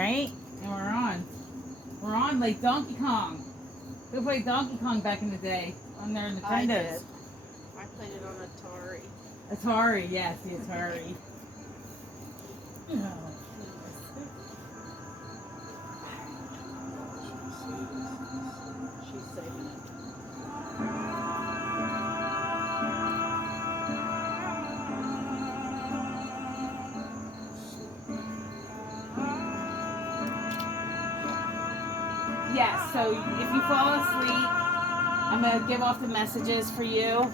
Right? And we're on. We're on like Donkey Kong. Who played Donkey Kong back in the day on their Nintendos? I did. I played it on Atari. Atari, yes, the Atari. Oh, She's saving it. yes, so if you fall asleep, I'm going to give off the messages for you.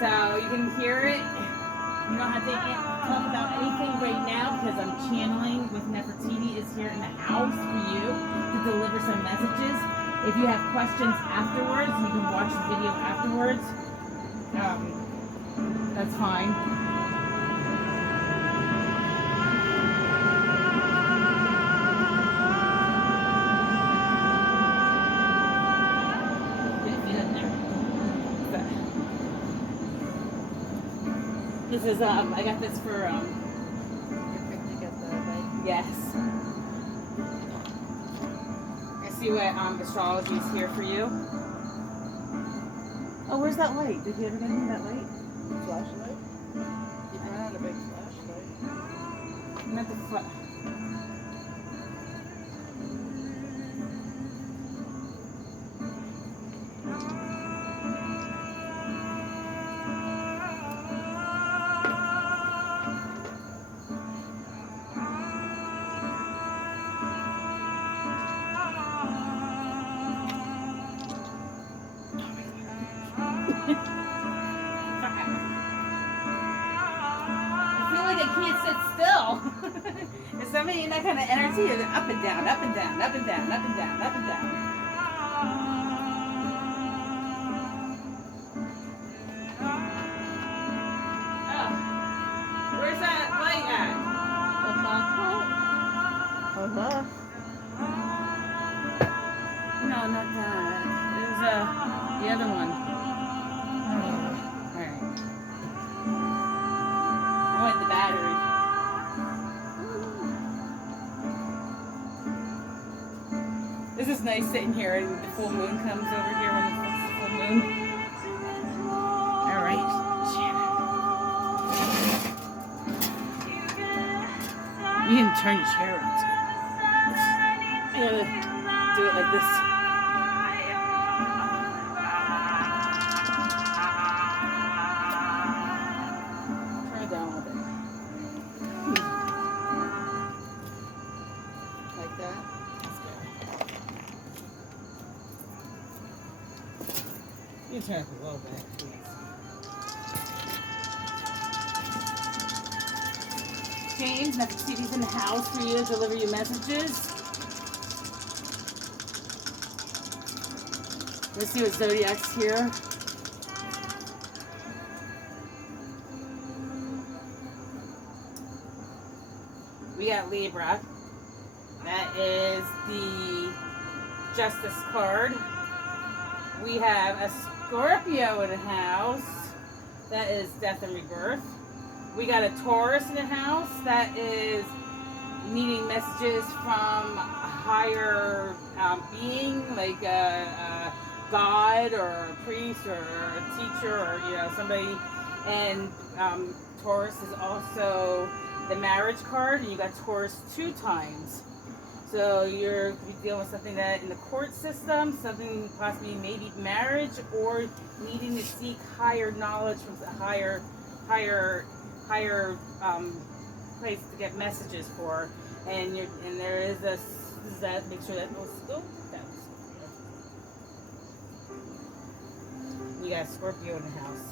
So you can hear it. You don't have to talk about anything right now because I'm channeling with Nefertiti is here in the house for you to deliver some messages. If you have questions afterwards, you can watch the video afterwards. That's fine. This is I got this for Your picnic at the lake. yes. I see what astrology is here for you. Oh, where's that light? Did you ever get into that light? Flashlight? You ran out a big flashlight. Not the I can't sit still. Is somebody in that kind of energy? Is it up and down, up and down, up and down, up and down, up and down? Oh, where's that light at? No, not that. There's the other one. All right. I want the battery. This is nice sitting here and the full moon comes over here when it's the full moon. All right, Shannon. You can turn your chair around. I gotta do it like this. Turn it down a little bit. Like that? You turn it a little bit, please. James, Nefertiti's in the house for you to deliver your messages. Let's see what Zodiac's here. We got Libra. That is the Justice card. We have a Scorpio in the house. That is Death and Rebirth. We got a Taurus in the house. That is needing messages from a higher being, like a God or a priest or a teacher or somebody. And Taurus is also the marriage card, and you got Taurus 2 times. So you're dealing with something that in the court system, something possibly maybe marriage, or needing to seek higher knowledge from the higher place to get messages for. And there is a that make sure that was that was Scorpio. We got Scorpio in the house.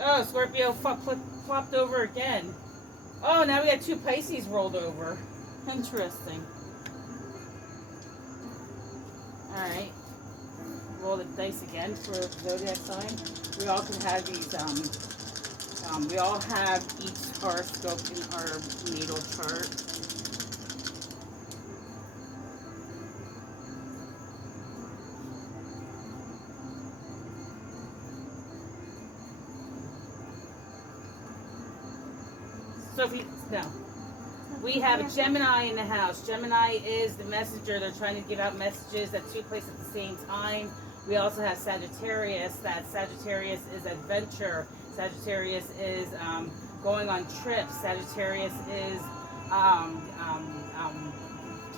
Oh, Scorpio flopped over again. Oh, now we got 2 Pisces rolled over. Interesting. Alright. Roll the dice again for zodiac sign. We all can have these, we all have each horoscope in our natal chart. Sophie, no. We have a Gemini in the house. Gemini is the messenger. They're trying to give out messages at two places at the same time. We also have Sagittarius. That Sagittarius is adventure. Sagittarius is going on trips. Sagittarius is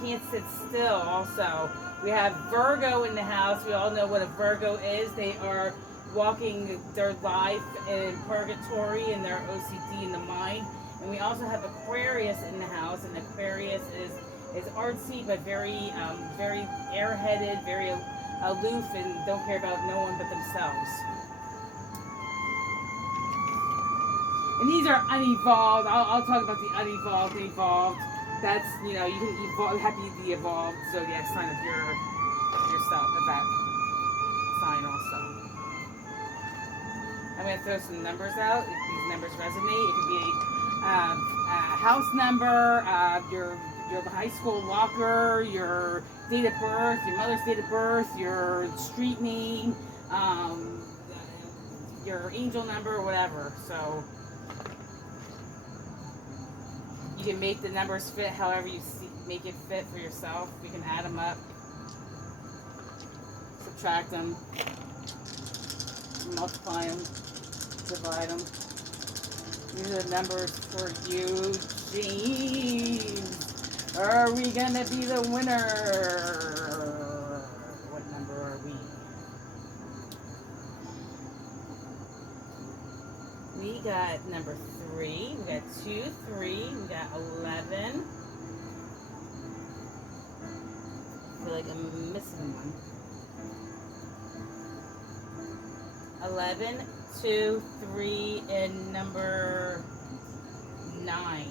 can't sit still. Also, we have Virgo in the house. We all know what a Virgo is. They are walking their life in purgatory and their OCD in the mind. And we also have Aquarius in the house, and Aquarius is artsy but very very airheaded, very aloof, and don't care about no one but themselves. And these are unevolved. I'll talk about the unevolved, the evolved. That's, you know, you can evolve, have to be the evolved zodiac sign of yourself, of that sign also. I'm going to throw some numbers out. If these numbers resonate, it could be a house number, your high school locker, your date of birth, your mother's date of birth, your street name, your angel number, whatever. So you can make the numbers fit however you make it fit for yourself. You can add them up, subtract them, multiply them, divide them. These are the numbers for you, James. Are we gonna be the winner? What number are we? We got number 3. We got 2, 3. We got 11. I feel like I'm missing one. 11, 2, 3, and number 9.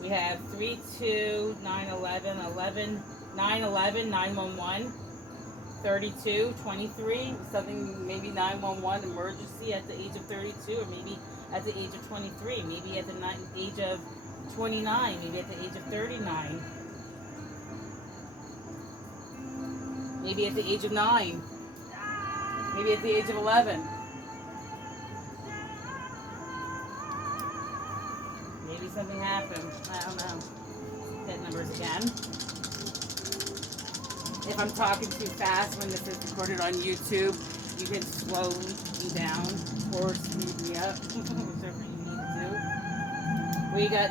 We have 3, 2, 9, 11, 11, 9, 11, 911, 32, 23, something, maybe 911 emergency at the age of 32, or maybe at the age of 23, maybe at the age of 29, maybe at the age of 39. Maybe at the age of 9. Maybe at the age of 11. Maybe something happened. I don't know. Hit numbers again. If I'm talking too fast when this is recorded on YouTube, you can slow me down or speed me up, whichever you need to do. We got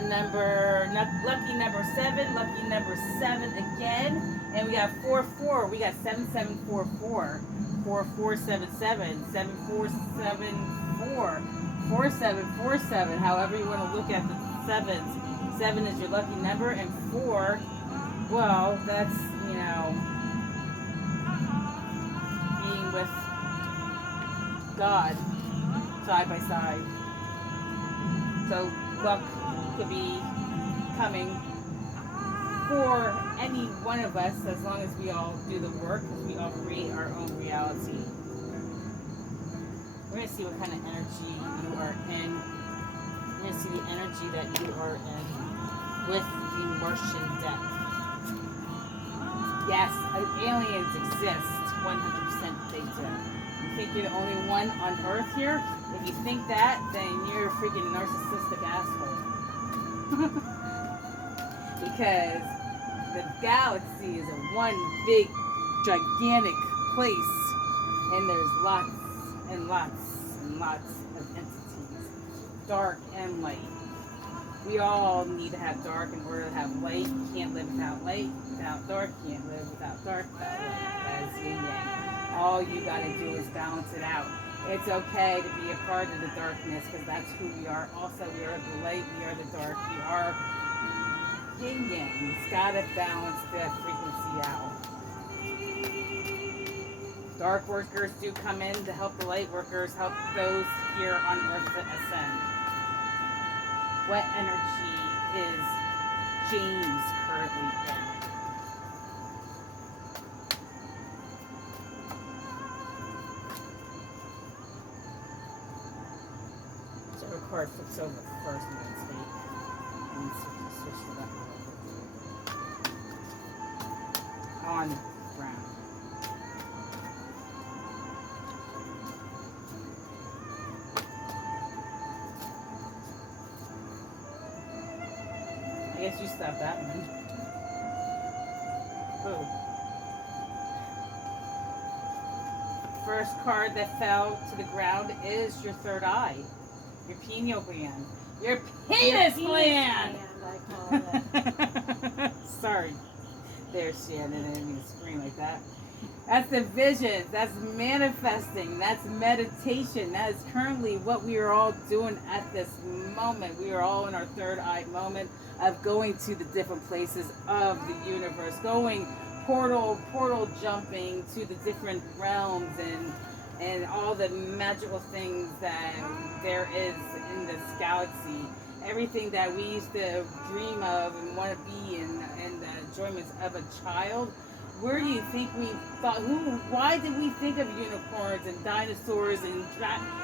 lucky number 7, lucky number 7 again. And we got 4-4. We got 7744, 4477, 7474, 4747. However you want to look at the sevens. 7 is your lucky number, and 4, well, that's, you know, being with God side by side. So luck could be coming for any one of us, as long as we all do the work, because we all create our own reality. We're going to see what kind of energy you are in. We're going to see the energy that you are in with the Martian deck. Yes, aliens exist. 100% they do. You think you're the only one on Earth here? If you think that, then you're a freaking narcissistic asshole. Because the galaxy is a one big, gigantic place, and there's lots and lots and lots of entities, dark and light. We all need to have dark in order to have light. You can't live without light, without dark. You can't live without dark, without light. That's yin yang. All you gotta do is balance it out. It's okay to be a part of the darkness, because that's who we are. Also, we are the light, we are the dark, we are yin yang. It's gotta balance the frequency out. Dark workers do come in to help the light workers, help those here on Earth to ascend. What energy is James currently in? Whichever card flips over first, I'm going to speak. And switch it up. On ground. guess you stopped that one. Ooh. First card that fell to the ground is your third eye, your pineal gland, your penis gland. I call it. Sorry, there, Shannon. I didn't mean to scream like that. That's the vision. That's manifesting. That's meditation. That is currently what we are all doing at this moment. We are all in our third eye moment of going to the different places of the universe, going portal jumping to the different realms and all the magical things that there is in this galaxy. Everything that we used to dream of and want to be in the enjoyments of a child. Where do you think we thought? Why did we think of unicorns and dinosaurs and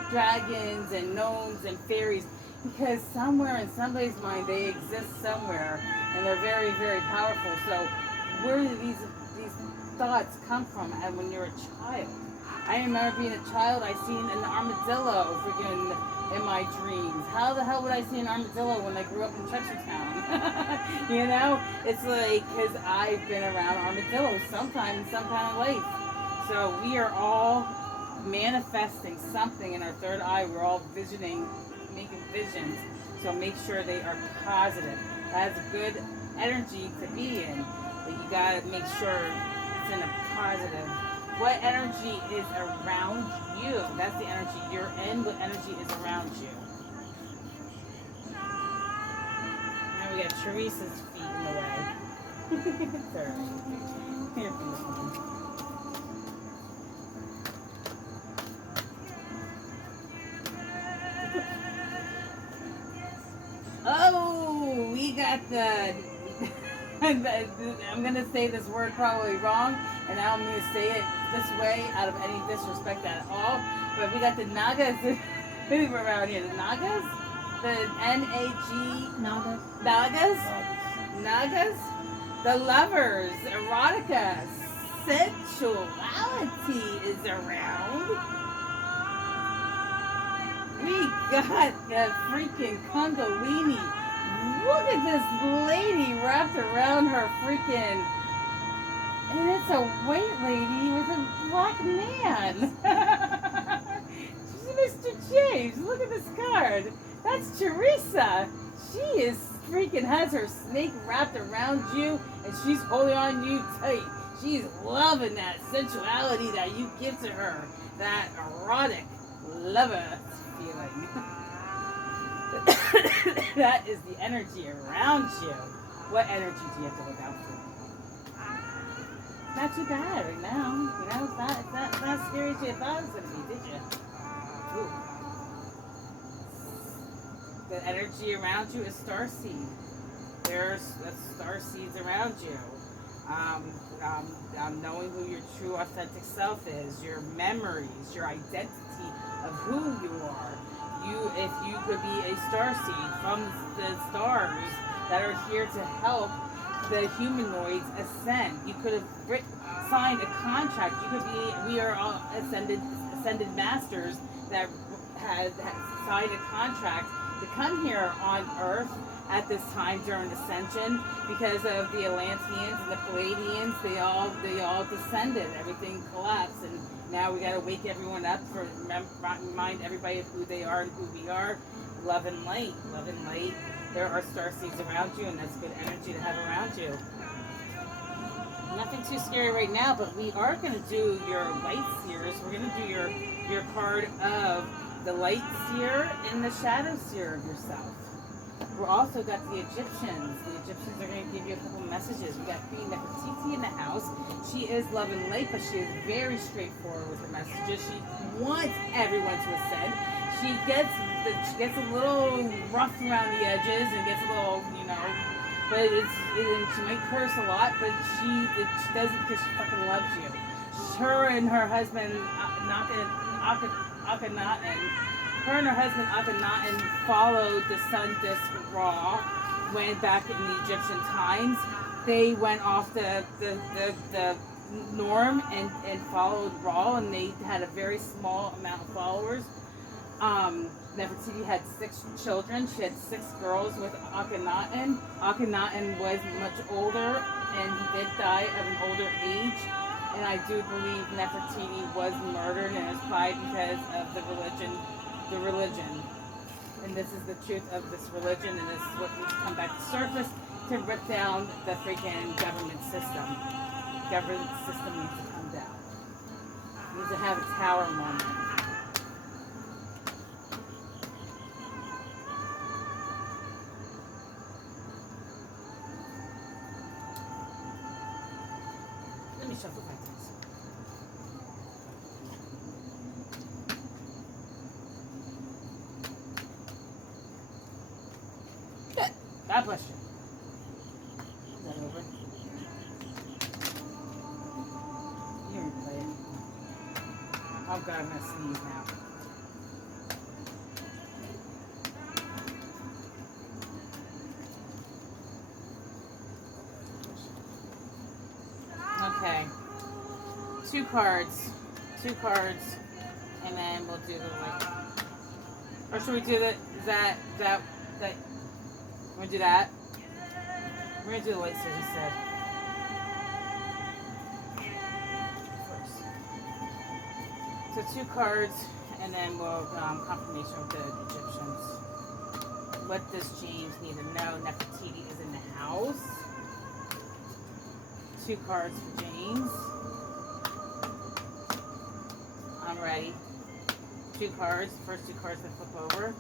dragons and gnomes and fairies? Because somewhere in somebody's mind they exist somewhere, and they're very, very powerful. So where do these thoughts come from? And when you're a child, I remember being a child. I seen an armadillo freaking in my dreams. How the hell would I see an armadillo when I grew up in Chestertown? You know, it's like, because I've been around armadillos sometime in some kind of life. So we are all manifesting something in our third eye. We're all visioning, making visions. So make sure they are positive. That's good energy to be in, but you gotta make sure it's in a positive. What energy is around you? That's the energy you're in. What energy is around you? Now we got Teresa's feet in the way. It's all right. Here, beautiful. Oh, we got the... I'm going to say this word probably wrong, and I don't mean to say it this way out of any disrespect at all, but we got the Nagas around here. The Nagas? The N-A-G... Nagas. Nagas? Nagas? The lovers, erotica, sensuality is around. We got the freaking Kundalini. Look at this lady wrapped around her freaking... And it's a white lady with a black man. She's Mr. James. Look at this card. That's Teresa. She is freaking has her snake wrapped around you, and she's holding on you tight. She's loving that sensuality that you give to her. That erotic lover feeling. That is the energy around you. What energy do you have to look out for? Not too bad right now. You know, it's not scary as you thought it was going to be, did you? Ooh. The energy around you is starseed. There's starseeds around you. Knowing who your true authentic self is, your memories, your identity of who you are. If you could be a starseed from the stars that are here to help the humanoids ascend. You could have signed a contract. You could be. We are all ascended masters that had signed a contract to come here on Earth at this time during ascension because of the Atlanteans and the Palladians. They all descended. Everything collapsed, and now we got to wake everyone up for remind everybody of who they are and who we are. Love and light. Love and light. There are starseeds around you, and that's good energy to have around you. Nothing too scary right now, but we are going to do your light seers. We're going to do your card of the light seer and the shadow seer of yourself. We're also got the Egyptians. The Egyptians are going to give you a couple messages. We got Queen Nefertiti in the house. She is love and light, but she is very straightforward with her messages. She wants everyone to ascend. She gets a little rough around the edges and gets a little, but she might curse a lot, but she doesn't because she fucking loves you. Her and her husband Akhenaten followed the sun disk Ra. Went back in the Egyptian times. They went off the norm and followed Ra, and they had a very small amount of followers. Nefertiti had 6 children. She had 6 girls with Akhenaten. Akhenaten was much older, and he did die of an older age. And I do believe Nefertiti was murdered, and it was probably because of the religion. The religion. And this is the truth of this religion, and this is what needs to come back to surface to rip down the freaking government system. Government system needs to come down. It needs to have a tower moment. Let me shuffle my things. Good. God bless you. Is that over? You replay it. Oh God, I'm gonna sneeze now. Okay. 2 cards. 2 cards. And then we'll do the light. Or should we do that? We're gonna do that. We're gonna do the light stairs instead. First. So 2 cards, and then we'll confirmation with the Egyptians. What does James need to know? Nefertiti is in the house. 2 cards for James. I'm ready. 2 cards. First 2 cards that flip over.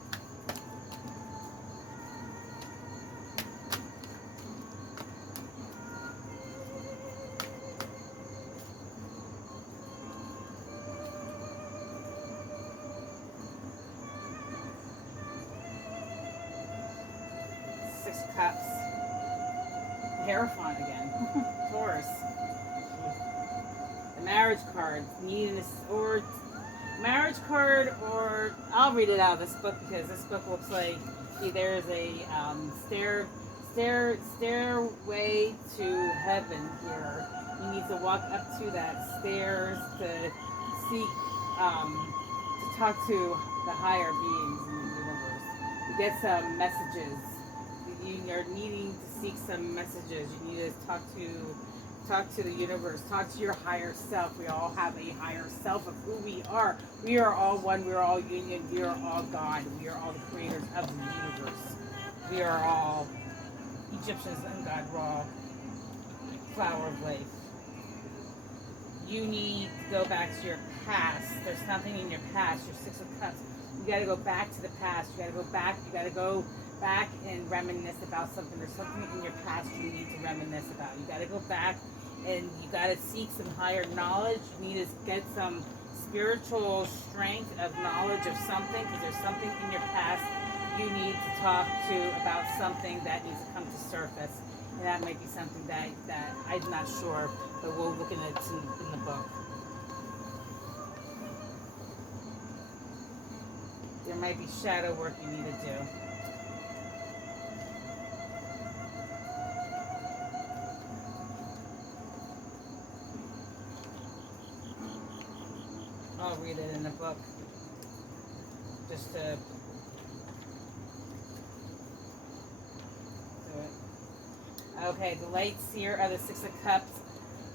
Six Cups. Hierophant again. Taurus. The marriage card. Needing this or marriage card, or I'll read it out of this book because this book looks like there's a stairway to heaven here. You need to walk up to that stairs to seek to talk to the higher beings in the universe. You get some messages. You're needing to seek some messages. You need to talk to the universe. Talk to your higher self. We all have a higher self of who we are. We are all one. We are all union. We are all God. We are all the creators of the universe. We are all Egyptians and God. We're all flower of life. You need to go back to your past. There's something in your past. Your 6 of Cups. You got to go back to the past. You got to go back. You got to go back and reminisce about something. There's something in your past you need to reminisce about. You got to go back and you got to seek some higher knowledge. You need to get some spiritual strength of knowledge of something, because there's something in your past you need to talk to about something that needs to come to surface. And that might be something that I'm not sure, but we'll look into it in the book. There might be shadow work you need to do. I'll read it in the book. Just to do it. Okay, the light seer of the 6 of Cups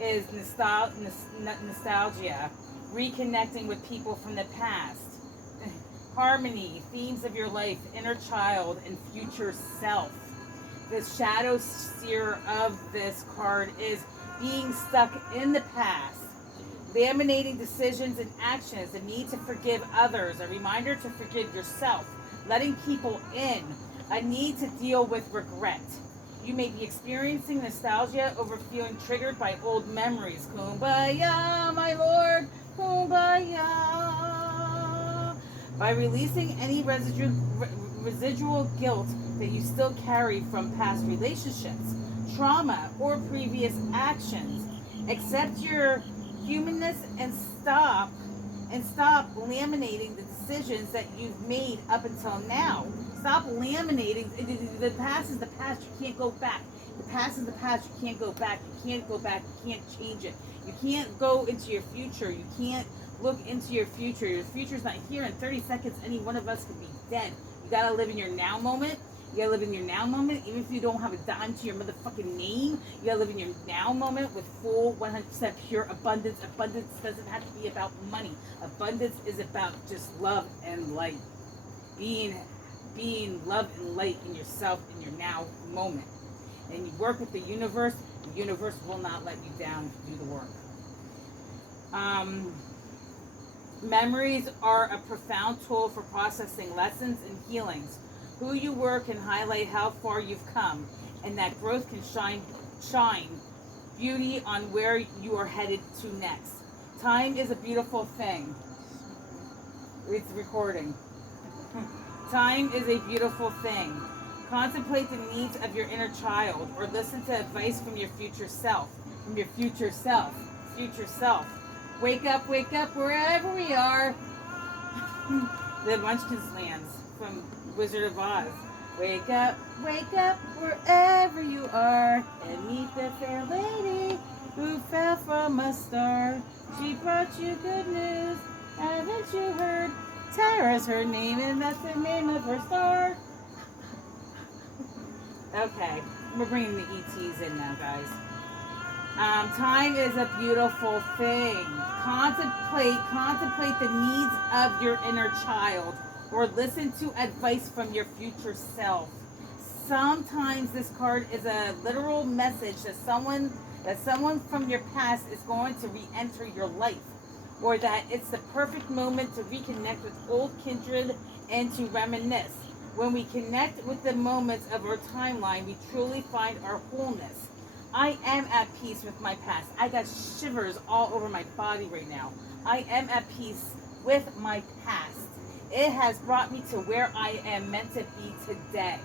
is nostalgia, reconnecting with people from the past, harmony, themes of your life, inner child, and future self. The shadow seer of this card is being stuck in the past, laminating decisions and actions, the need to forgive others, a reminder to forgive yourself, letting people in, a need to deal with regret. You may be experiencing nostalgia over feeling triggered by old memories. Kumbaya, my Lord, kumbaya. By releasing any residual guilt that you still carry from past relationships, trauma, or previous actions. Accept your humanness and stop laminating the decisions that you've made up until now. Stop laminating. The past is the past. You can't go back. The past is the past. You can't go back. You can't go back. You can't change it. You can't go into your future. You can't look into your future. Your future's not here. In 30 seconds, any one of us could be dead. You gotta live in your now moment. You gotta live in your now moment, even if you don't have a dime to your motherfucking name. You gotta live in your now moment with full 100% pure abundance. Abundance doesn't have to be about money. Abundance is about just love and light. Being love and light in yourself in your now moment. And you work with the universe will not let you down to do the work. Memories are a profound tool for processing lessons and healings. Who you were can highlight how far you've come, and that growth can shine beauty on where you are headed to next. Time is a beautiful thing. It's recording. Time is a beautiful thing. Contemplate the needs of your inner child, or listen to advice from your future self. From your future self. Future self. Wake up, wherever we are. The Munchkins lands from Wizard of Oz. Wake up, wherever you are, and meet the fair lady who fell from a star. She brought you good news, haven't you heard? Tara's her name, and that's the name of her star. Okay, we're bringing the ETs in now, guys. Time is a beautiful thing. Contemplate the needs of your inner child, or listen to advice from your future self. Sometimes this card is a literal message that someone from your past is going to re-enter your life, or that it's the perfect moment to reconnect with old kindred and to reminisce. When we connect with the moments of our timeline, we truly find our wholeness. I am at peace with my past. I got shivers all over my body right now. I am at peace with my past. It has brought me to where I am meant to be today.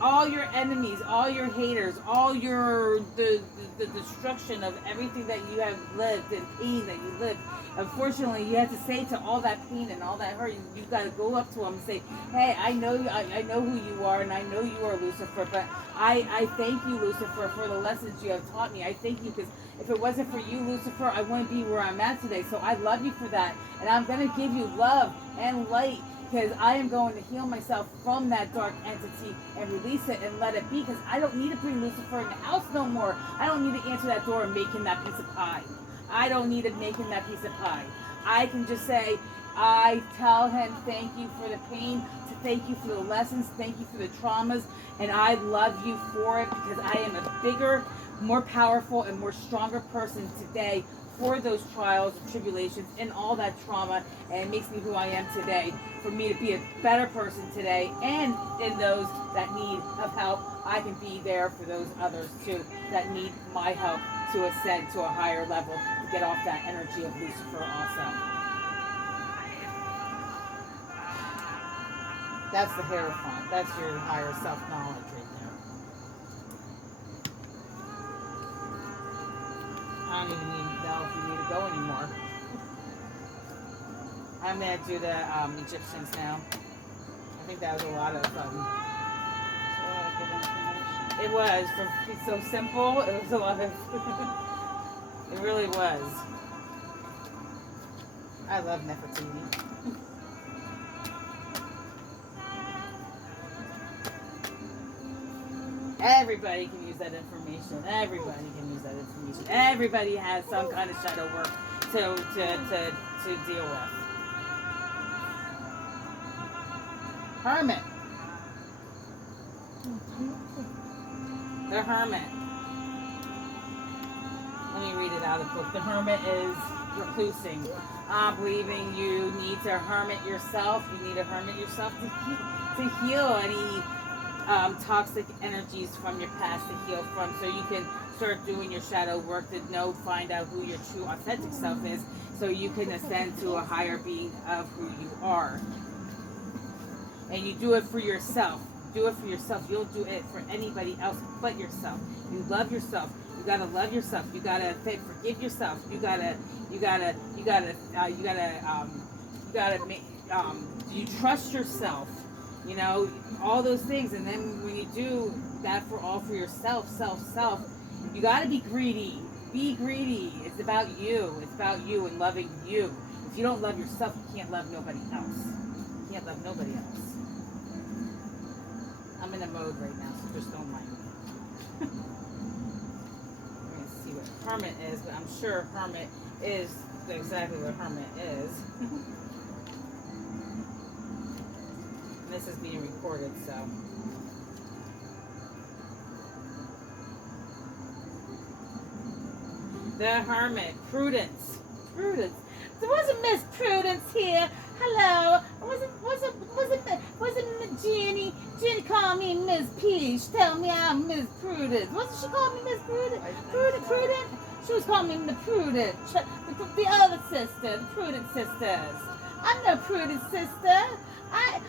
All your enemies, all your haters, all the destruction of everything that you have lived and pain that you lived. Unfortunately, you have to say to all that pain and all that hurt, you got to go up to them and say, hey, I know who you are, and I know you are Lucifer, but I thank you, Lucifer, for the lessons you have taught me. I thank you, because if it wasn't for you, Lucifer, I wouldn't be where I'm at today. So I love you for that, and I'm going to give you love and light, because I am going to heal myself from that dark entity and release it and let it be, because I don't need to bring Lucifer in the house no more. I don't need to answer that door and make him that piece of pie. I don't need to make him that piece of pie. I can just say, I tell him thank you for the pain, thank you for the lessons, thank you for the traumas, and I love you for it, because I am a bigger, more powerful, and more stronger person today for those trials and tribulations and all that trauma, and it makes me who I am today. For me to be a better person today, and in those that need of help, I can be there for those others too that need my help to ascend to a higher level, to get off that energy of Lucifer also. That's the Hierophant. That's your higher self-knowledge right there. I don't even know if you need to go anymore. I'm going to do the Egyptians now. I think that was a lot of good information. it was, for it's so simple, it was a lot of, it really was. I love Nefertiti. Everybody can use that information. Everybody can use that information. Everybody has some kind of shadow work to deal with. Hermit. The Hermit. Let me read it out of the book. The Hermit is reclusing. Believing you need to hermit yourself. You need to hermit yourself to heal any toxic energies from your past, to heal from, so you can start doing your shadow work to find out who your true authentic self is, so you can ascend to a higher being of who you are. And you do it for yourself. Do it for yourself. You don't do it for anybody else but yourself. You love yourself. You gotta love yourself. You gotta forgive yourself. You you trust yourself. You know, all those things. And then when you do that for yourself, self, you gotta be greedy. Be greedy. It's about you. It's about you and loving you. If you don't love yourself, you can't love nobody else. You can't love nobody else. I'm in a mode right now, so just don't mind me. We're going to see what hermit is, but I'm sure hermit is exactly what hermit is. And this is being recorded, so. The hermit, Prudence. Prudence. There wasn't Miss Prudence here. Hello. Wasn't Jenny? Jenny called me Miss Peach. Tell me I'm Miss Prudence. Wasn't she called me Miss Prudence? Prudent. She was calling me the Prudent. The other sister, the Prudent sisters. I'm no Prudent sister. I'm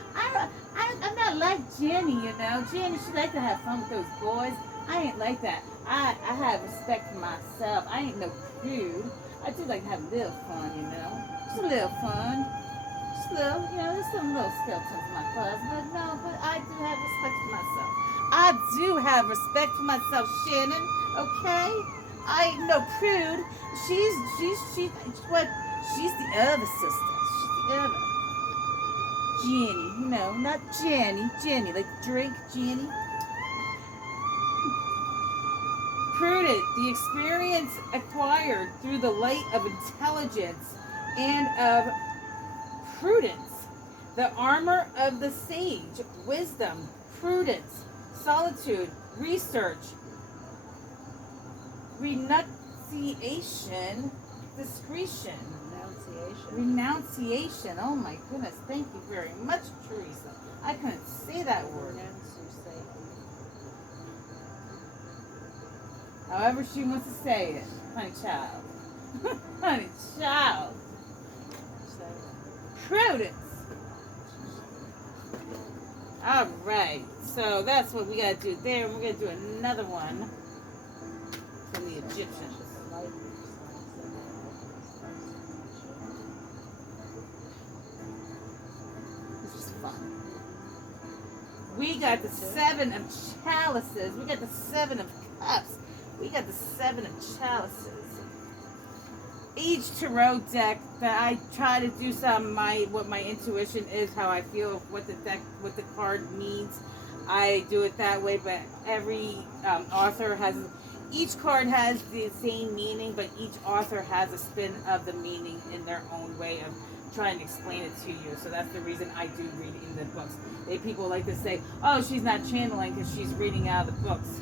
not like Jenny, you know. Jenny, she like to have fun with those boys. I ain't like that. I have respect for myself. I ain't no prude. I do like to have a little fun, you know. Just a little fun. Just a little, you know, there's some little skeletons in my closet, but no, but I do have respect for myself. I do have respect for myself, Shannon, okay? I ain't no prude. She's the other sister. She's the other. Jenny, you know, not Jenny. Jenny, like drink, Jenny. Prudent, the experience acquired through the light of intelligence and of prudence, the armor of the sage, wisdom, prudence, solitude, research, renunciation, discretion. Renunciation. Oh my goodness. Thank you very much, Teresa. I couldn't say that word. However she wants to say it. Honey child. Honey child. Prudence. All right. So that's what we got to do there. And we're going to do another one from the Egyptians. This is fun. We got the 7 of chalices. We got the 7 of cups. We got the 7 of chalices. Each tarot deck that I try to do what my intuition is, how I feel, what the card means. I do it that way, but every author has, each card has the same meaning, but each author has a spin of the meaning in their own way of trying to explain it to you. So that's the reason I do read in the books. People like to say, oh, she's not channeling because she's reading out of the books.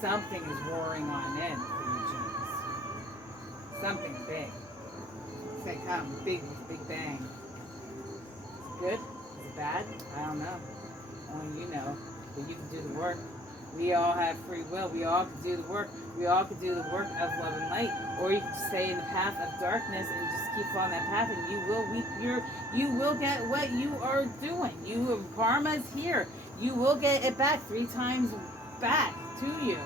Something is roaring on in for you, James. Something big. It's like big with big bang. Is it good? Is it bad? I don't know. Only you know. But you can do the work. We all have free will. We all can do the work. We all can do the work of love and light. Or you can stay in the path of darkness and just keep on that path, and you will get what you are doing. Karma is here. You will get it back 3 times back to you,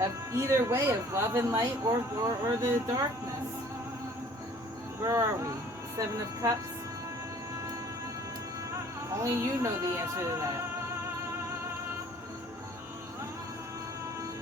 of either way, of love and light or the darkness. Where are we? 7 of Cups. Only you know the answer to that.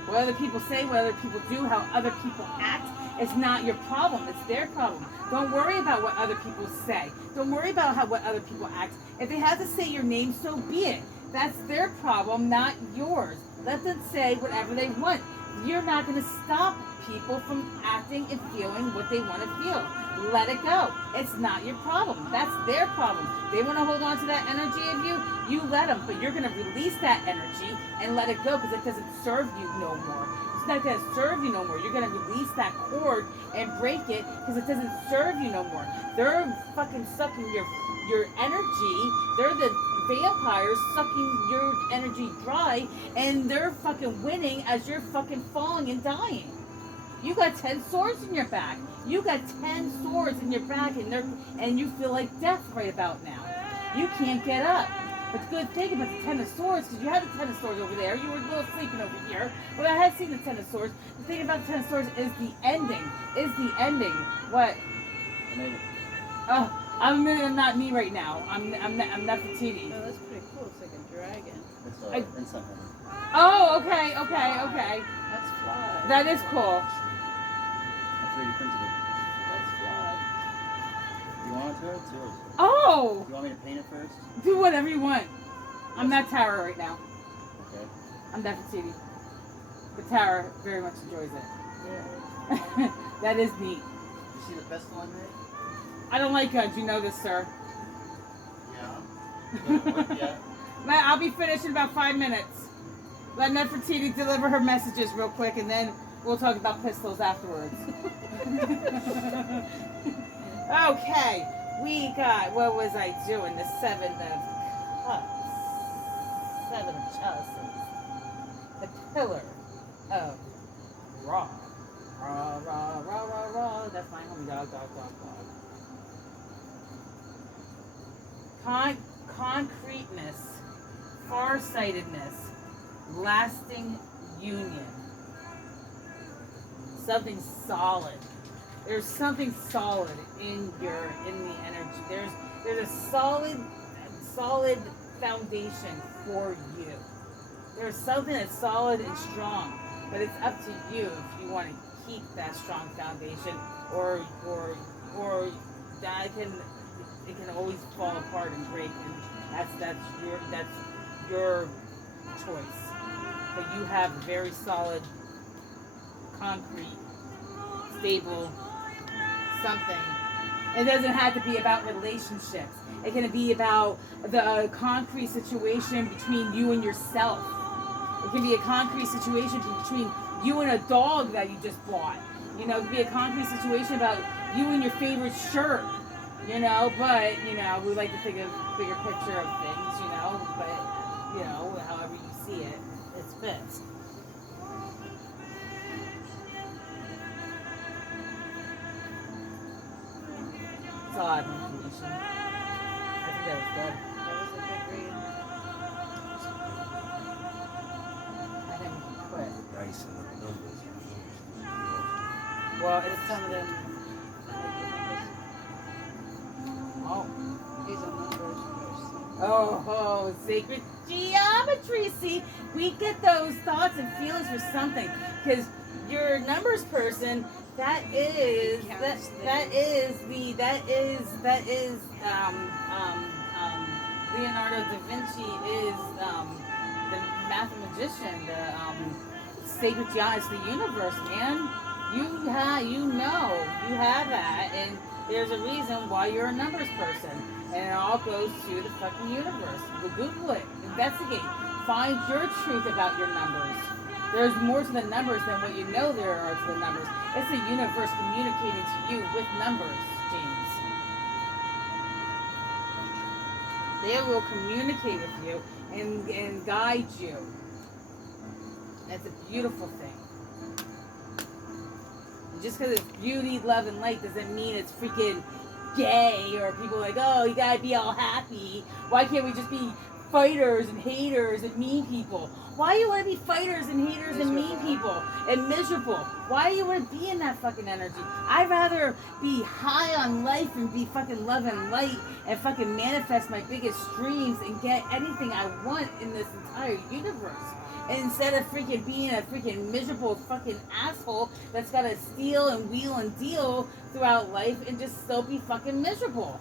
What other people say, what other people do, how other people act, it's not your problem. It's their problem. Don't worry about what other people say. Don't worry about what other people act. If they have to say your name, so be it. That's their problem, not yours. Let them say whatever they want. You're not going to stop people from acting and feeling what they want to feel. Let it go. It's not your problem. That's their problem. They want to hold on to that energy of you, you let them. But you're going to release that energy and let it go because it doesn't serve you no more. It's not going to serve you no more. You're going to release that cord and break it because it doesn't serve you no more. They're fucking sucking your energy. They're the vampires sucking your energy dry, and they're fucking winning as you're fucking falling and dying. You got 10 swords in your back. You got 10 swords in your back, and you feel like death right about now. You can't get up. But the good thing about the 10 of swords, because you had the 10 of swords over there, you were a little sleeping over here, but I had seen the 10 of swords. The thing about the 10 of swords is the ending. What? I made it. Oh, I'm not me right now. I'm not the TV. Oh, that's pretty cool. It's like a dragon. It's inside heaven. Oh, okay. That's fly. That is cool. That's 3D printed it. That's fly. want to? It's yours. Oh! You want me to paint it first? Do whatever you want. I'm not Tara right now. Okay. I'm Nefertiti. But Tara very much enjoys it. Yeah. That is neat. You see the pestle I made? I don't like guns, you know this, sir. Yeah. Yeah. Matt, I'll be finished in about 5 minutes. Let Nefertiti deliver her messages real quick, and then we'll talk about pistols afterwards. Okay, we got, what was I doing? The 7 of Cups. 7 of Chalices. The Pillar of Raw. Raw, raw, raw, raw, raw. That's my homie dog. Concreteness, farsightedness, lasting union. Something solid. There's something solid in the energy. There's a solid foundation for you. There's something that's solid and strong, but it's up to you if you want to keep that strong foundation, or that it can always fall apart and break, and that's your choice. But you have very solid, concrete, stable something. It doesn't have to be about relationships. It can be about the concrete situation between you and yourself. It can be a concrete situation between you and a dog that you just bought. You know, it could be a concrete situation about you and your favorite shirt. You know, but, you know, we like to think of bigger picture of things, you know, but, you know, however you see it, it fits. That's all I have information. I think that was good. That was a good read. I think we can quit. Dice and the numbers. Well, But it's some of them, oh. these are numbers first. Oh, sacred geometry. See, we get those thoughts and feelings for something, because your numbers person, that is Leonardo da Vinci is the mathematician, the sacred geometry, the universe, man. You have that, and there's a reason why you're a numbers person, and it all goes to the fucking universe. Google it, investigate, find your truth about your numbers. There's more to the numbers than what you know there are to the numbers. It's the universe communicating to you with numbers, James. They will communicate with you and guide you. That's a beautiful thing. And just because it's beauty, love, and light doesn't mean it's freaking gay, or people like, oh, you gotta be all happy. Why can't we just be fighters and haters and mean people? Why do you want to be fighters and haters and mean people and miserable? Why do you want to be in that fucking energy? I'd rather be high on life and be fucking love and light and fucking manifest my biggest dreams and get anything I want in this entire universe. And instead of freaking being a freaking miserable fucking asshole that's got to steal and wheel and deal throughout life and just still be fucking miserable.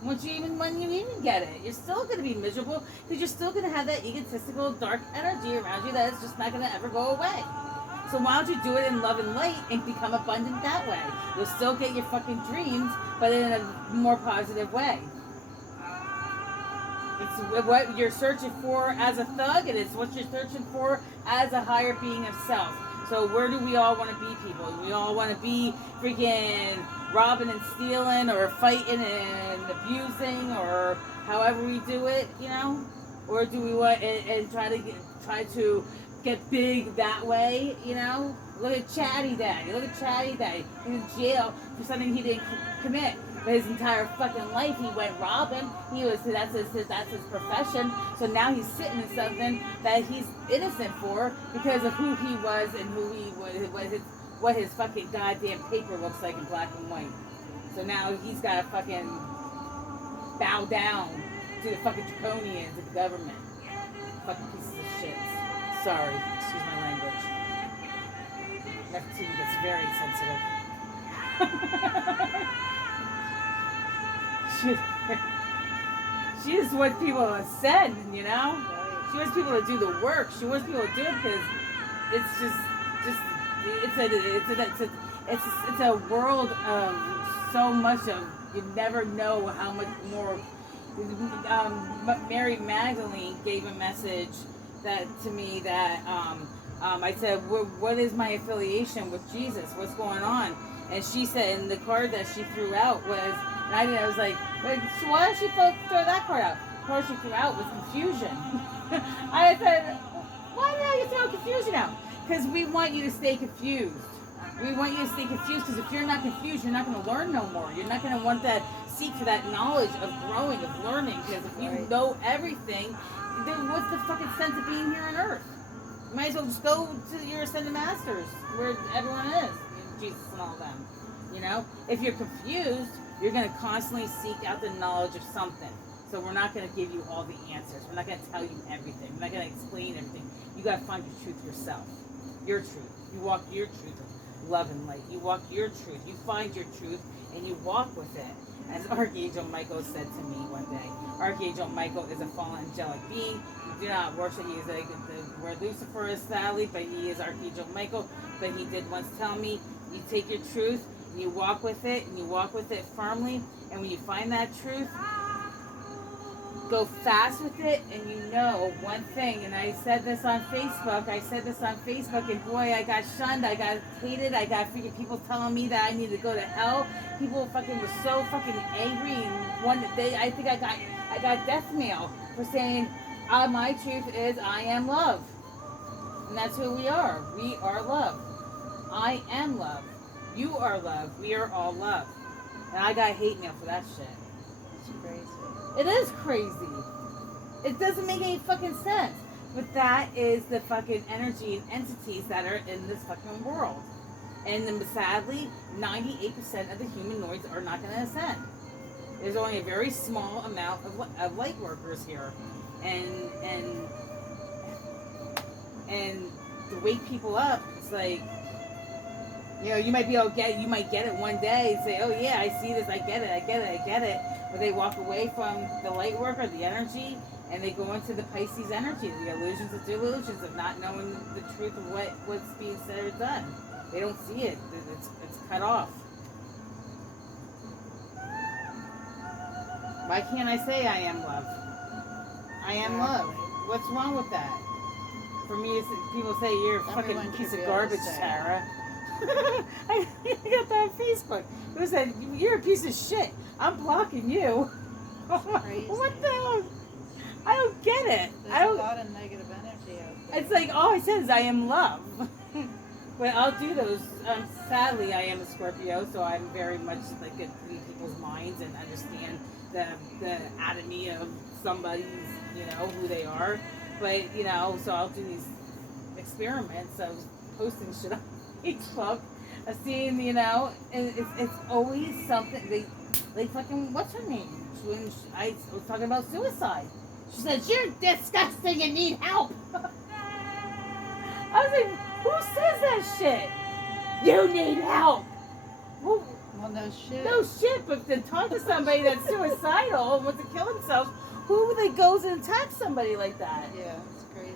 When you even get it, you're still going to be miserable, because you're still going to have that egotistical dark energy around you that is just not going to ever go away. So why don't you do it in love and light and become abundant that way? You'll still get your fucking dreams, but in a more positive way. It's what you're searching for as a thug, and it's what you're searching for as a higher being of self. So where do we all want to be, people? Do we all want to be freaking robbing and stealing, or fighting and abusing, or however we do it, you know? Or do we want and try to get big that way, you know? Look at Chatty Daddy. He's in jail for something he didn't commit. But his entire fucking life he went robbing. That's his profession. So now he's sitting in something that he's innocent for because of who he was and who he was, what his fucking goddamn paper looks like in black and white. So now he's got to fucking bow down to the fucking draconians of the government. Fucking pieces of shit. Sorry, excuse my language. Nefertiti gets very sensitive. she, she just wants people to ascend, you know? Right. She wants people to do the work. She wants people to do it because it's just it's a world of so much of you never know how much more. Mary Magdalene gave a message that to me that I said, what is my affiliation with Jesus? What's going on? And she said, and the card that she threw out was, and I was like, why did she throw that card out? The card she threw out was confusion. I said, why did you throw confusion out? Because we want you to stay confused. We want you to stay confused because if you're not confused, you're not going to learn no more. You're not going to want that, seek for that knowledge of growing, of learning. Because if you know everything, then what's the fucking sense of being here on earth? You might as well just go to your ascended masters where everyone is, Jesus and all them. You know, if you're confused, you're going to constantly seek out the knowledge of something. So we're not going to give you all the answers. We're not going to tell you everything. We're not going to explain everything. You got to find your truth yourself. Your truth. You walk your truth of love and light. You walk your truth. You find your truth and you walk with it. As Archangel Michael said to me one day, Archangel Michael is a fallen angelic being. You do not worship. He is where Lucifer is sadly, but he is Archangel Michael. But he did once tell me, you take your truth and you walk with it and you walk with it firmly. And when you find that truth, go fast with it, and you know one thing, and I said this on Facebook, and boy, I got shunned, I got hated, I got freaking people telling me that I need to go to hell. People fucking were so fucking angry, and one day, I think I got death mail for saying, my truth is I am love. And that's who we are. We are love. I am love. You are love. We are all love. And I got hate mail for that shit. It's crazy. It is crazy. It doesn't make any fucking sense. But that is the fucking energy and entities that are in this fucking world. And then sadly, 98% of the humanoids are not going to ascend. There's only a very small amount of light workers here. And to wake people up, it's like, you know, you might get it one day and say, oh yeah, I see this, I get it. But they walk away from the light worker, the energy, and they go into the Pisces energy, the illusions of delusions of not knowing the truth of what's being said or done. They don't see it. It's cut off. Why can't I say I am love? I am love. What's wrong with that? For me, people say you're a fucking piece of garbage, Sarah. I got that on Facebook. It was that you're a piece of shit. I'm blocking you. What the hell? I don't get it. There's a lot of negative energy out there. It's like all I said is I am love. But I'll do those. Sadly, I am a Scorpio, so I'm very much like in people's minds and understand the anatomy of somebody's, you know, who they are. But you know, so I'll do these experiments of posting shit on Facebook, of seeing, you know, and it's always something. They fucking, what's her name? When I was talking about suicide, she said, "You're disgusting and need help." I was like, who says that shit? You need help. Well, no shit. No shit, but to talk to somebody that's suicidal and wants to kill themselves, who would they goes and attack somebody like that? Yeah, it's crazy.